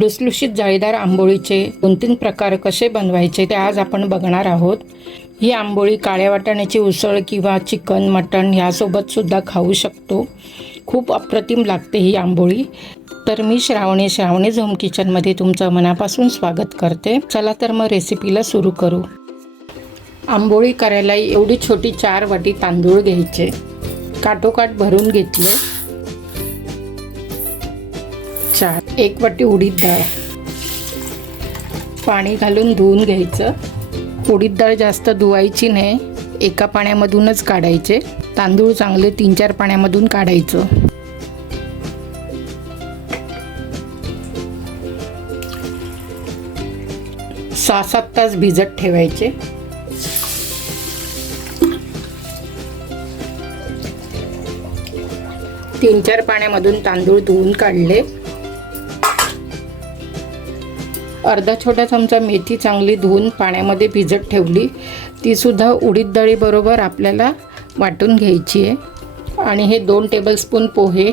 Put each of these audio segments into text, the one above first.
लुसलुशीत जाळीदार आंबोळीचे दोन तीन प्रकार कसे बनवायचे ते आज आपण बघणार आहोत. ही आंबोळी काळ्या वाटाण्याची उसळ किंवा चिकन मटण ह्यासोबतसुद्धा खाऊ शकतो. खूप अप्रतिम लागते ही आंबोळी. तर मी श्रावणी श्रावणीज झोम किचनमध्ये तुमचं मनापासून स्वागत करते. चला तर मग रेसिपीला सुरू करू. आंबोळी करायला एवढी छोटी चार वाटी तांदूळ घ्यायचे. काठोकाठ भरून घेतले. चार. एक वाटी उडीद डाळ. पाणी घालून धुवून घ्यायचं. उडीद डाळ जास्त धुवायची नाही. एका पाण्यामधूनच काढायचे. तांदूळ चांगले तीन चार पाण्यामधून काढायचं. सहा सात तास भिजत ठेवायचे. तीन चार पाण्यामधून तांदूळ धुवून काढले. अर्धा छोटा चमचा मेथी चांगली धुवून पाण्यामध्ये भिजत ठेवली. तीसुद्धा उडीद डाळीबरोबर आपल्याला वाटून घ्यायची आहे. आणि हे दोन टेबलस्पून पोहे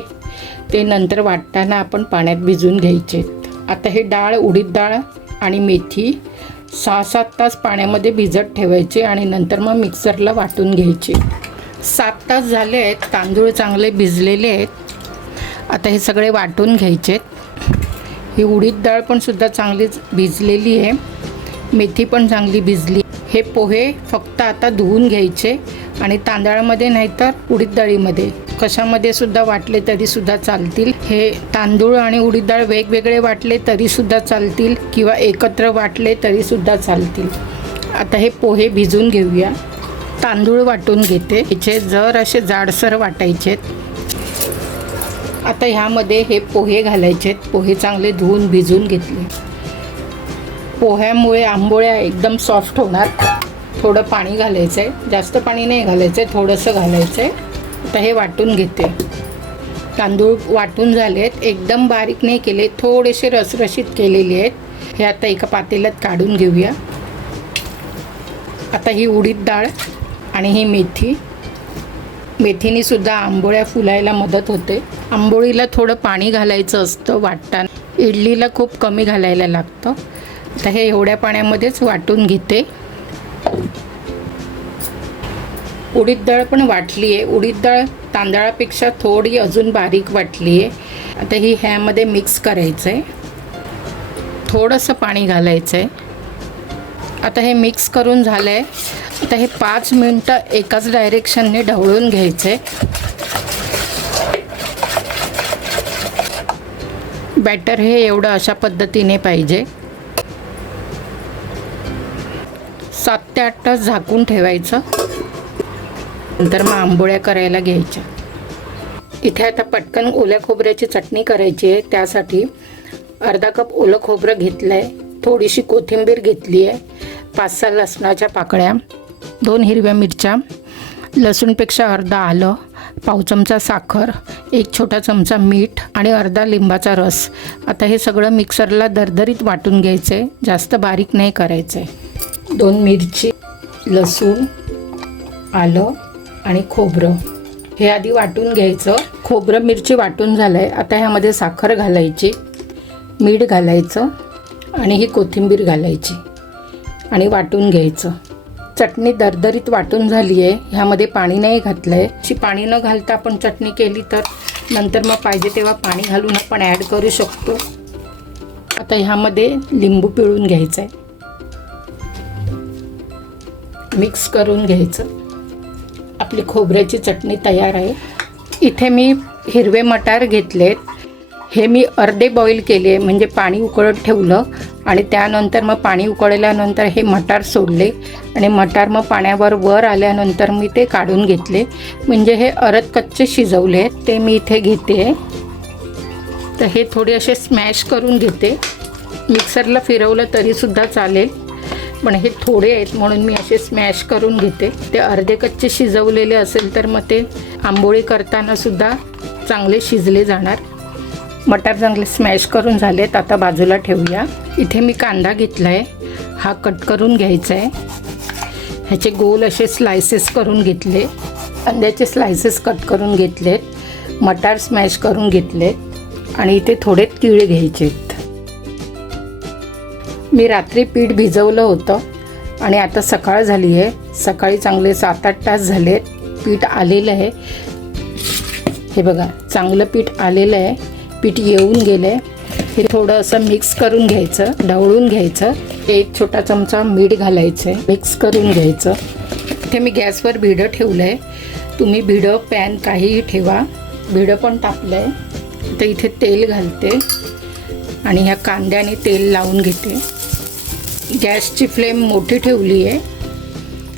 ते नंतर वाटताना आपण पाण्यात भिजून घ्यायचे. आता हे डाळ उडीद डाळ आणि मेथी सहा सात तास पाण्यामध्ये भिजत ठेवायचे आणि नंतर मग मिक्सरला वाटून घ्यायचे. सात तास झाले आहेत तांदूळ चांगले भिजलेले आहेत. आता हे सगळे वाटून घ्यायचे आहेत. ही उडीद डाळ पण सुद्धा चांगलीच भिजलेली आहे. मेथी पण चांगली भिजली. हे पोहे फक्त आता धुवून घ्यायचे आणि तांदळामध्ये नाहीतर उडीद डाळीमध्ये. कशामध्ये सुद्धा वाटले तरी सुद्धा चालतील. हे तांदूळ आणि उडीद डाळ वेगवेगळे वाटले तरी सुद्धा चालतील किंवा एकत्र वाटले तरी सुद्धा चालतील. आता हे पोहे भिजून घेऊया. तांदूळ वाटून घेते. याचे जर असे जाडसर वाटायचेत आता ह्यामध्ये हे पोहे घालायचे पोहे चांगले धुवून भिजून घेतले. पोह्यामुळे आंबोळ्या एकदम सॉफ्ट होणार. थोडं पाणी घालायचं आहे जास्त पाणी नाही घालायचं आहे थोडंसं घालायचं आहे आता हे वाटून घेते. तांदूळ वाटून झाले आहेत एकदम बारीक नाही केले थोडेसे रसरशीत केलेले आहेत. हे आता एका पातेल्यात काढून घेऊया. आता ही उडीद डाळ आणि ही मेथी. मेथीने सुद्धा आंबोळ्या फुलायला मदत होते. आंबोळीला थोडं पाणी घालायचं असतं वाटताना. इडलीला खूप कमी घालायला लागतं. तर हे एवढ्या पाण्यामध्येच वाटून घेते. उडीद डाळ पण वाटली आहे उडीद डाळ तांदळापेक्षा थोडी अजून बारीक वाटली आहे आता ही ह्यामध्ये मिक्स करायचं आहे थोडंसं पाणी घालायचं आहे आता हे मिक्स करून झालं आहे आता हे पाच मिनटं एकाच डायरेक्शनने ढवळून घ्यायचे. बॅटर हे एवढं अशा पद्धतीने पाहिजे. सात ते आठ तास झाकून ठेवायचं. नंतर मग आंबोळ्या करायला घ्यायच्या. इथे आता पटकन ओल्या खोबऱ्याची चटणी करायची आहे. त्यासाठी अर्धा कप ओलं खोबरं घेतलं आहे थोडीशी कोथिंबीर घेतली आहे पाच सहा लसणाच्या पाकळ्या. दोन हिरव्या मिरच्या लसूणपेक्षा अर्धा आलं पाव चमचा साखर एक छोटा चमचा मीठ आणि अर्धा लिंबाचा रस. आता हे सगळं मिक्सरला दरदरीत वाटून घ्यायचं आहे जास्त बारीक नाही करायचं. आहे दोन मिरची लसूण आलं आणि खोबरं. हे आधी वाटून घ्यायचं. खोबरं मिरची वाटून झालं आहे आता ह्यामध्ये साखर घालायची मीठ घालायचं आणि ही कोथिंबीर घालायची आणि वाटून घ्यायचं. चटणी दरदरीत वाटून झाली आहे ह्यामध्ये पाणी नाही घातलं आहे अशी पाणी न घालता आपण चटणी केली तर नंतर मग पाहिजे तेव्हा पाणी घालून आपण ॲड करू शकतो. आता ह्यामध्ये लिंबू पिळून घ्यायचं आहे मिक्स करून घ्यायचं. आपली खोबऱ्याची चटणी तयार आहे. इथे मी हिरवे मटार घेतलेत. हे मी अर्धे बॉईल केले म्हणजे पाणी उकळत ठेवलं आणि त्यानंतर मग पाणी उकळल्यानंतर हे मटार सोडले आणि मटार मग पाण्यावर वर आल्यानंतर मी ते काढून घेतले. म्हणजे हे अरद कच्चे शिजवले ते मी इथे घेते. तर हे थोडे असे स्मॅश करून घेते. मिक्सरला फिरवलं तरीसुद्धा चालेल पण हे थोडे आहेत म्हणून मी असे स्मॅश करून घेते. ते अर्धे कच्चे शिजवलेले असेल तर मग ते आंबोळी करतानासुद्धा चांगले शिजले जाणार. मटार चांगले स्मॅश करून झालेत आता बाजूला ठेवूया. इथे मी कांदा घेतला आहे हा कट करून घ्यायचा आहे ह्याचे गोल असे स्लायसेस करून घेतले. कांद्याचे स्लायसेस कट करून घेतलेत मटार स्मॅश करून घेतलेत आणि इथे थोडे तीळ घ्यायचे मी रात्री पीठ भिजवलं होतं आणि आता सकाळ झाली आहे सकाळी चांगले सात आठ तास झाले पीठ आलेलं आहे. हे बघा चांगलं पीठ आलेलं आहे. पीठ येऊन गेलं. आहे हे थोडं असं मिक्स करून घ्यायचं ढवळून घ्यायचं. एक छोटा चमचा मीठ घालायचं आहे मिक्स करून घ्यायचं. इथे मी गॅसवर भिडं ठेवलं आहे तुम्ही भिडं पॅन काहीही ठेवा. भिडं पण टाकलं आहे तर इथे तेल घालते. आणि ह्या कांद्याने तेल लावून घेते. गॅसची फ्लेम मोठी ठेवली आहे.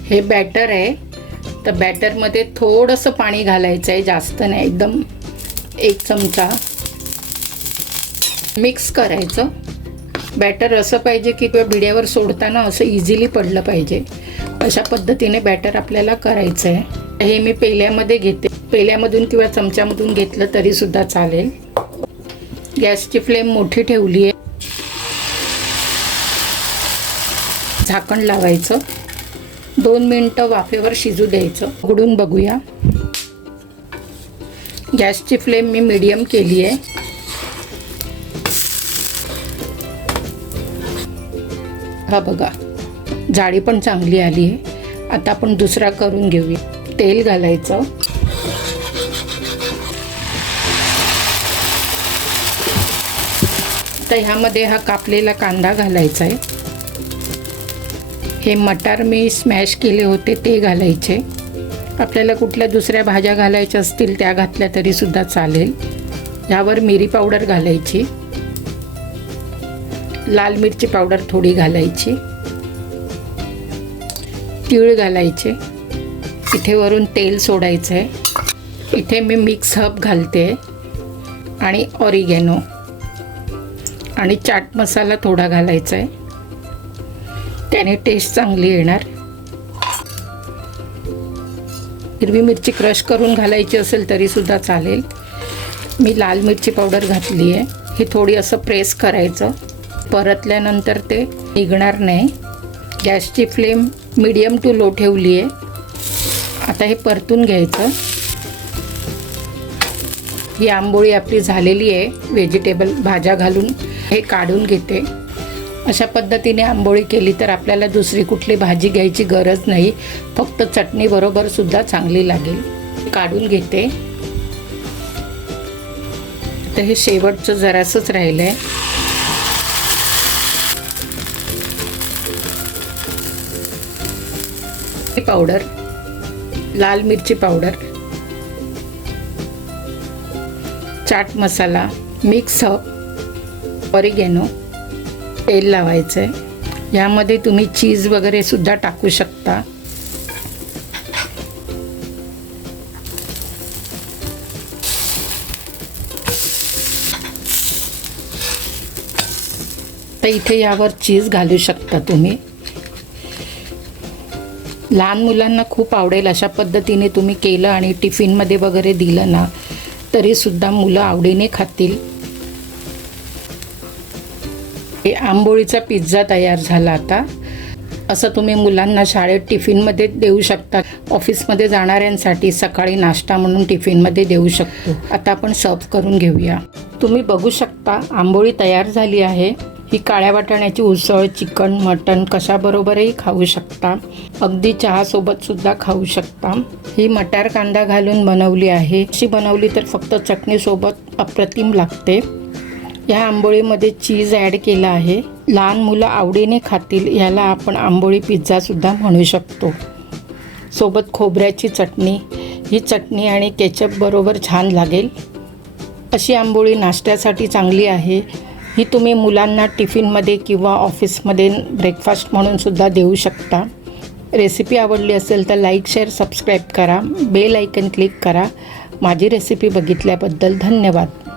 हे बॅटर आहे. तर बॅटरमध्ये थोडंसं पाणी घालायचं आहे जास्त नाही एकदम एक चमचा. मिक्स करायचं. बॅटर असं पाहिजे की किंवा भिड्यावर सोडताना असं इझिली पडलं पाहिजे. अशा पद्धतीने बॅटर आपल्याला करायचं आहे हे मी पेल्यामध्ये घेते. पेल्यामधून किंवा चमच्यामधून घेतलं तरीसुद्धा चालेल. गॅसची फ्लेम मोठी ठेवली आहे. झाकण लावायचं. दोन मिनटं वाफेवर शिजू द्यायचं. उघडून बघूया. गॅसची फ्लेम मी मीडियम केली आहे. हा बघा. जाळी पण चांगली आली आहे. आता आपण दुसरा करून घेऊया. तेल घालायचं. तर ह्यामध्ये हा कापलेला कांदा घालायचा आहे. हे मटार मी स्मॅश केले होते ते घालायचे. आपल्याला कुठल्या दुसऱ्या भाज्या घालायच्या असतील त्या घातल्या तरीसुद्धा चालेल. यावर मिरी पावडर घालायची. लाल मिरची पावडर थोडी घालायची. तीळ घालायचे. इथे वरून तेल सोडायचं आहे इथे मी मिक्स हब घालते. आणि ऑरिगॅनो. आणि चाट मसाला थोडा घालायचा आहे त्याने टेस्ट चांगली येणार. हिरवी मिरची क्रश करून घालायची असेल तरीसुद्धा चालेल. मी लाल मिरची पावडर घातली आहे हे थोडी असं प्रेस करायचं. परतल्यानंतर ते निघणार नाही. गॅसची फ्लेम मिडियम टू लो ठेवली आहे. आता हे परतून घ्यायचं. ही आंबोळी आपली झालेली आहे व्हेजिटेबल भाज्या घालून. हे काढून घेते. अशा पद्धतीने आंबोळी केली तर आपल्याला दुसरी कुठली भाजी घ्यायची गरज नाही. फक्त चटणीबरोबरसुद्धा चांगली लागेल. काढून घेते. तर हे शेवटचं जरासंच राहिलं आहे पावडर लाल मिरची powder chaat masala mix oregano तेल लावायचं आहे यामध्ये तुम्ही चीज वगैरे सुद्धा टाकू शकता. तर इथे यावर चीज घालू शकता तुम्ही. लहान मुलांना खूप आवडेल अशा पद्धतीने तुम्ही केलं आणि टिफिनमध्ये वगैरे दिलं ना तरीसुद्धा मुलं आवडीने खातील. हे आंबोळीचा पिझ्झा तयार झाला आता. असं तुम्ही मुलांना शाळेत टिफिनमध्ये देऊ शकता. ऑफिसमध्ये जाणाऱ्यांसाठी सकाळी नाश्ता म्हणून टिफिनमध्ये देऊ शकतो. आता आपण सर्व करून घेऊया. तुम्ही बघू शकता आंबोळी तयार झाली आहे. ही काळ्या वाटाण्याची उसळ चिकन मटन कशाबरोबरही खाऊ शकता. अगदी चहासोबत सुद्धा खाऊ शकता. ही मटार कांदा घालून बनवली आहे. अशी बनवली तर फक्त चटणीसोबत अप्रतिम लागते. या आंबोळीमध्ये चीज ॲड केलं आहे. लहान मुलं आवडीने खातील याला आपण आंबोळी पिझ्झासुद्धा म्हणू शकतो. सोबत खोबऱ्याची चटणी. ही चटणी आणि केचप बरोबर छान लागेल. अशी आंबोळी नाश्त्यासाठी चांगली आहे. ही तुम्ही मुलांना टिफिनमध्ये किंवा ऑफिसमध्ये ब्रेकफास्ट म्हणूनसुद्धा देऊ शकता. रेसिपी आवडली असेल तर लाईक शेअर सबस्क्राईब करा. बेल आयकन क्लिक करा. माझी रेसिपी बघितल्याबद्दल धन्यवाद.